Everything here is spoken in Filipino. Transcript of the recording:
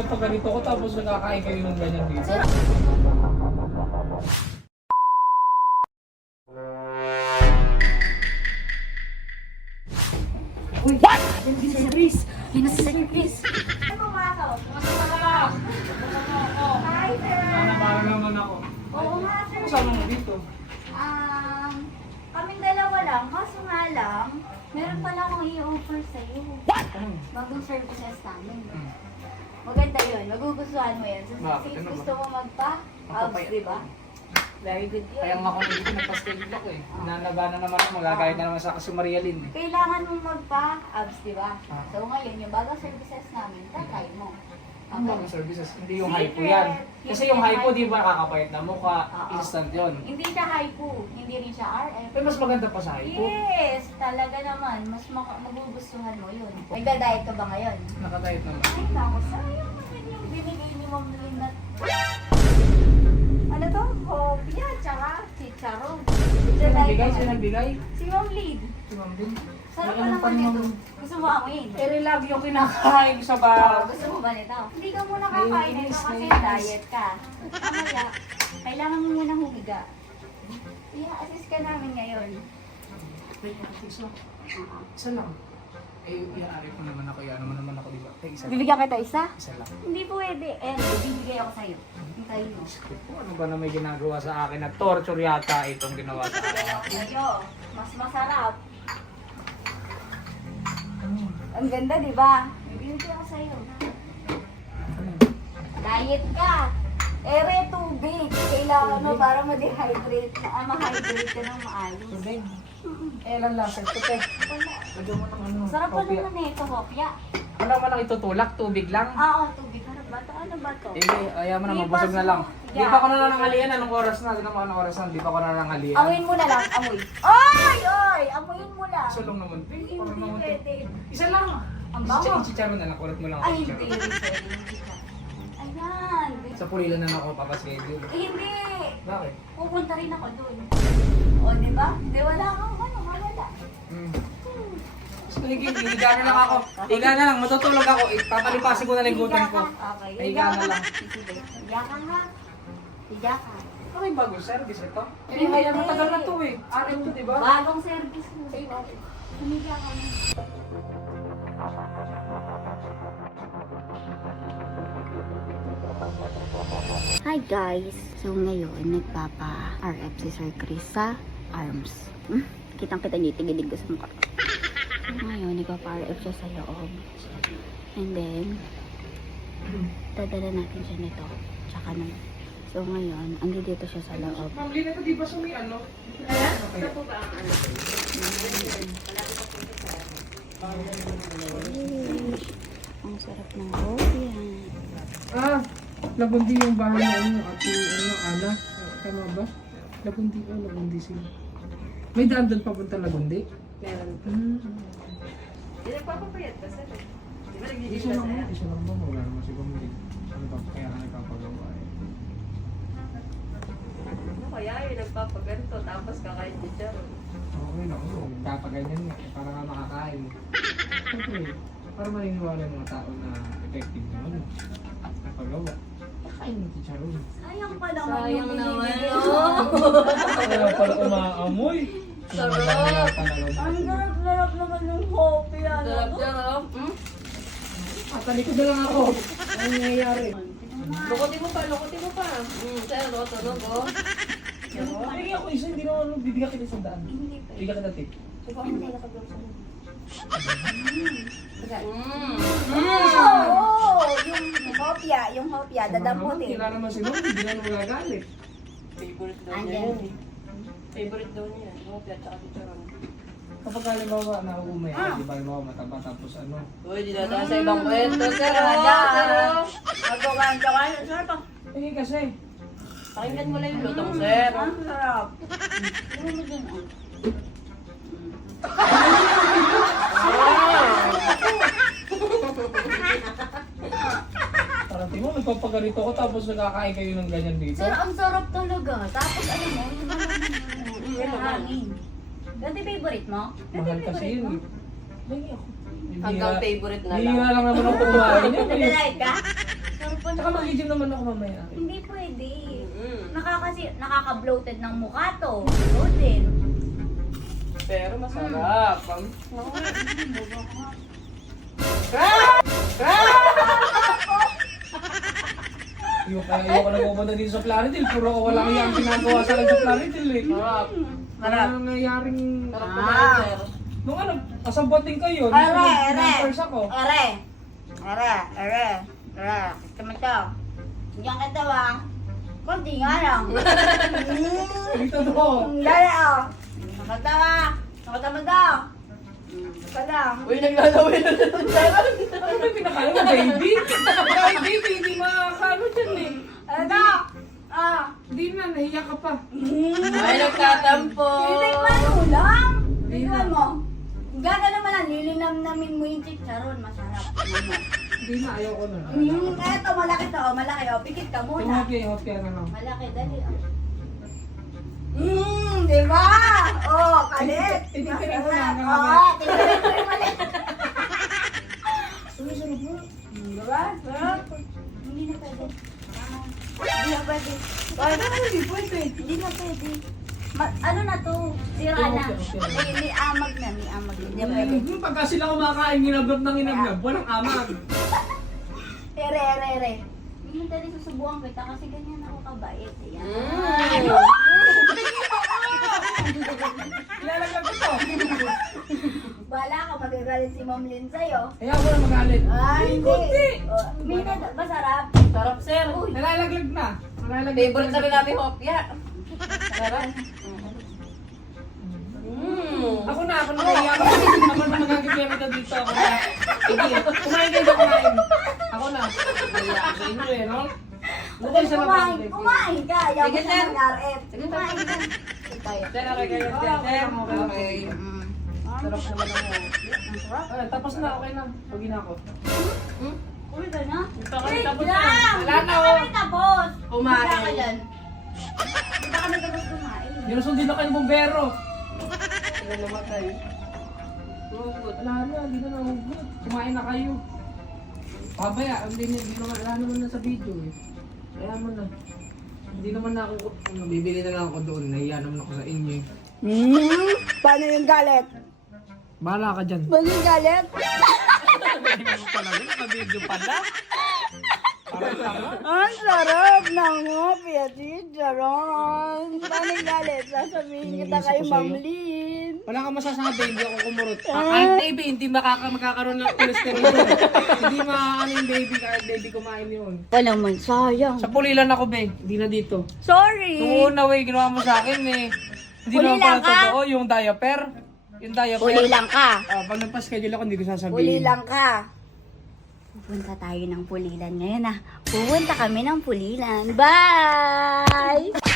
nagpapaganito ko tapos nakakain kayo ng ganyan dito. Uy, what? Sir Chris. Yan na si Sir Chris. Pumasok. Hi, sir. Nanabahan naman ako. Oo nga, sir. Kasama mo dito. Kaming dalawa lang. Kaso nga lang, meron pala akong i-offer sa'yo. Ano? Bagong services namin. Hmm. Maganda yun. Magugustuhan mo yan. So, Bakit? since Ano ba? gusto mo magpa-abs, Magpapayat. di ba? Very good yun. Kaya nga ako dito nagpa-schedule ako eh. Nanabana naman ako, magagayad na naman sa kasi Maria Lynn eh. Kailangan mong magpa-abs, di ba? Ah. So ngayon, yung bagong services namin, tatry mo. Ang bagong services, hindi yung Secret. hypo yan. Kasi yung hypo, Secret di ba kakapayat na mukha, Oo. instant yun. Hindi siya hypo, hindi rin siya RF. Pero mas maganda pa sa hypo. Yes, talaga naman. Mas magugustuhan mo yun. Nagda-diet ka ba ngayon? Nakadiet naman. Ay, naku, sayang naman yung binigay ni Ma'am Lynette. Ano to? Hopia, tsaka chicharon. Sino Nagda-diet nagbigay? ka Sino ngayon. nagbigay? Si Ma'am Lynn. Si Ma'am Din. Sarap Ay, pa ano pa naman naman? nito. Gusto mo amoyin? Pero lagi yung kinakain sa Oh, bar. gusto mo ba nito? Hindi ka muna kakain nito kasi diet ka. Mamaya, kailangan mo munang humiga. I-assist ka namin ngayon. Wait, isa lang. Eh, iaari ko naman ako, ano naman ako, di ba? Eh, isa lang. Bibigyan kita isa? Isa lang. Hindi pwede. Bibigay ako sa'yo. Hintayin mo. Ano ba na may ginagawa sa akin? Nag-torture yata itong ginawa sa Bibigay akin. ako sa'yo. Mas masarap. Ang ganda, di ba? Bibigay ako sa'yo. Diet ka. Ere, tubig. Kailangan mo para ma-dehydrate. Ma-hydrate ka ng maayos. Tubig. Eh, lang lasag ko, te. Wala. Lagyan mo ng ano. Sarap pa kopya. naman ito, Hopya. Wala man lang itutulak, tubig lang. Oo, tubig. Harap ba ito? Ano ba ito? Eh, ayaw mo na, Di mabusog ba, na lang. so- Di pa ako na nanangalian. Anong oras na? Sino mo anong oras na? Di pa ako na nanangalian. Amuin mo na lang, amoy. Oy! Oy! Amuin mo lang. Isa lang naman, te. Hindi Parang naman, te. pwede. Isa lang. Ang bango. Chicharon na lang. Kulat mo lang ako. Ay, hindi. chicharon. Hindi pwede. Ayan. Sa pulila na ako papaschedule. Eh, hindi. Bakit? Pupunta rin ako doon. O, di ba? Di wala kang ano, mawala. Sige, higa na lang ako. Higa na lang, matutulog ako. Papalipasin ko na lang yung gutom ko. Okay. Higa na lang. Sige. Higa ka ha. Higa ka. Ano yung bagong service ito? Eh, kaya matagal na to eh. RM to, di ba? Bagong service mo. Humiga ka na. Hi guys! So ngayon, nagpapa-RF si Sir Chris sa arms. Kitang-kita niyo, tigilig ko sa mukha. Ngayon, nagpapa-RF siya sa loob. And then, dadala natin siya nito. Tsaka nun. So ngayon, andito siya sa loob. Ma'am Lina, ito di ba sumi ano? Ito po ba ang ano? Ang sarap ng coffee yan. Labundi yung bahay na ano, at ano, ala. Tama ba? Labundi sila. May daan doon papunta Labundi? Meron. Hindi nagpapapayat ka sir. Di ba nagiging Isa ka lang sir? ba? Isa lang ba? Wala naman si Bumili. Ano ba? Kaya ka nagpapagawa eh. Ano kaya yung nagpapaganto tapos kakain niya siya. Okay lang. Kapaganyan nga. Para nga makakain. Okay. Para maniniwala yung mga tao na effective naman. Napagawa. Kakain ng chicharon. Sayang pa naman Sayang yung naman. binibili mo. Kaya pala umaamoy. Sarap. Ang sarap-sarap naman yung coffee. Sarap siya, no? Talikod na lang ako. Ano nangyayari? Lukutin mo pa. Sir, tunog oh. Bigyan ako isa. Hindi naman bibigyan kita sa daan. Hindi pa. Bigyan kita tip. Ikaw ang nilakabang sa loob. Oo! Yung hopya, dadamputin. Kailangan naman si Mom. Hindi na naman magagalit. Favorite daw niya Andyan. yun eh. Favorite daw niya. Hopya at saka chicharon. Kapag halimbawa nauumay ako, di ba halimbawa mataba tapos ano. Uy, di na sa ibang kwento, sir. Talaga. Sir, oh. Magkakaan. Sarap pa. Eh kasi, Pakinggan mo lang yung lutong, sir. Ang sarap. Ano mo din ah? parang tingin mo, nagpapaganito ko tapos nakakain kayo ng ganyan dito. Sir, ang sarap talaga. Tapos alam mo, yung hangin. Ganti favorite mo? Mahal kasi yun. Eh. Lagi ako. Hanggang favorite na lang. Hindi na lang naman ako kumain yun. Eh. Nagda-diet ka? Pero pa Tsaka mag-gym naman ako mamaya. Hindi pwede. Mm. Nakaka-bloated ng mukha to. Bloated. Pero masarap. Ayoko na pupunta dito sa Plaridel. Puro ko walang iyang ginagawa sa Plaridel eh. Sarap. Wala nangyayaring... Sarap kumain, sir. Nung ano, kasabating kayo. Numbers ako. Ere. Gusto mo to? Diyan ka to ah. Kunti nga lang. Dito doon. Dali ah. Nakatawa. Nakatawa to. Ika lang. Uy, naglalawin na Ano ba pinakala mo, baby? Kahit baby, hindi makakano dyan eh. Ano to? Ah. Hindi na, nahiya ka pa. Ay, nagtatampo. Titikman mo lang. Titikman mo. Gagano naman lang, lilinam-namin mo yung chicharon. Masarap. Hindi na, ayaw ko na. Eto, malaki to. Malaki oh. Pikit ka muna. Hopya na lang. Malaki, dali ah. Di ba? Oh, kalit. Titipirin ko na, Oo, titipirin ko rin malit. Sumisunod mo. Di ba? Sarap. Hindi na pwede. Hindi na pwede. Hindi pwede. Hindi na pwede. Ano na to? Sira na. Okay. May amag na. May amag na. Hindi na pwede. Pagka sila kumakain, ginablog ng ginablog, walang amag. Ere. Hindi na susubukan kita kasi ganyan ako kabait. Ayan. Ilalaglag ko to. Wala ka, magagalit si Ma'am Lynn sa'yo. Kaya ako na magalit. Ay, hindi. Kunti. Oh, Minad, masarap. Sarap, sir. Uy. Nalalaglag na. Nalalaglag Favorite na rin namin hopya. Sarap. Ako na nahiya ka. Ako na magagipya kita dito. Ako na. Sige, kumain kayo, kumain. Ako na. Nahiya ako sa inyo eh, no? Bukod sa Kumain ka. Ayaw mo Sige, siya sir. mag-RF. Sige, Kumain ka. Tayo. Sir, okay kayo, sir. Okay. Sarap naman ang hopya. Ah, tapos na, okay na. Pagi na ako. Uy, ka na? Ito kami Wait tapos lang! na. Wala na, Hindi oh. pa kami tapos. Kumain. Basta ka dyan. Hindi pa kami tapos kumain. Ginusundin na kayo ng bumbero. Sila namatay. Wala na, hindi na nahugot. Kumain na kayo. Pabaya, hindi naman, wala naman na sa video eh. Kaya mo na. Hindi naman na ako, bibili na lang ako doon. Nahiya naman ako sa inyo eh. Paano yung galit? Bahala ka dyan. Paano yung galit? Naka-video pala. Ang sarap ng hopya, Chicharon. Paano yung galit? Sasabihin kita kay Ma'am Lynn. Wala kang masasabi, hindi ako kumurot. Kahit baby, hindi magkakaroon ng cholesterol. Hindi makakaano yung baby, kahit baby kumain yun. Wala man, sayang. Sa pulilan ako, be. Hindi na dito. Sorry. Nung una, way, ginawa mo sa akin eh. Hindi Huli naman lang pala ka? totoo, yung diaper. Yung diaper. Huli lang ka. Pag nagpa-schedule ako, hindi ko sasabihin. Huli lang ka. Pupunta tayo ng Pulilan ngayon ah. Pupunta kami ng Pulilan. Bye!